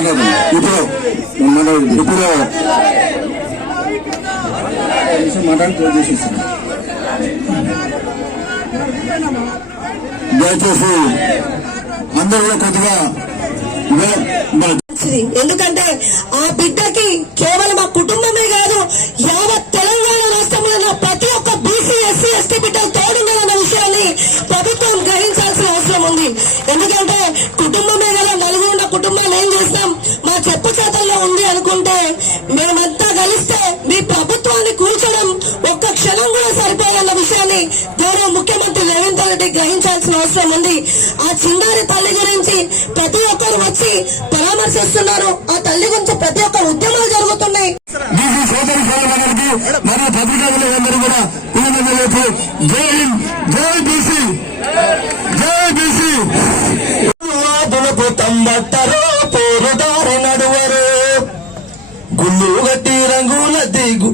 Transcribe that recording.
మాట్లాడు ఇప్పుడు మాట్లాడి చేసేస్తాను. దయచేసి అందరూ కొద్దిగా ఎందుకంటే ఆ బిడ్డకి కేవలం ఆ కుటుంబమే కాదు, యావత్ తెలంగాణ రాష్ట్రంలో ఉన్న ప్రతి ఒక్క బీసీ ఎస్సీ ఎస్టీ బిడ్డలు తోడుండాలన్న విషయాన్ని ప్రభుత్వం గ్రహించాల్సిన అవసరం ఉంది. ఎందుకంటే కుటుంబమే కదా, నలుగురున్న కుటుంబాన్ని ఏం చేస్తాం, మా చెప్పు చేతల్లో ఉంది అనుకుంటే మేమంతా కలిస్తే మీ ప్రభుత్వాన్ని కూర్చడం ఒక్క క్షణం కూడా సరిపోదన్న విషయాన్ని గౌరవ ముఖ్యమంత్రి రేవంత్ రెడ్డి గ్రహించాల్సిన అవసరం ఉంది. ఆ చిన్నారి తల్లి గురించి ప్రతి ఒక్కరు వచ్చి పరామర్శిస్తున్నారు. ఆ తల్లి గురించి ప్రతి ఒక్క ఉద్యమాలు జరుగుతున్నాయి. మరియు పత్రికా విలేకరులందరూ కూడా జై హింద్, జై బీసీ, జై బీసీ. తంబట్టరో పోరుదారి నడువరు గుళ్ళు గట్టి రంగుల దిగు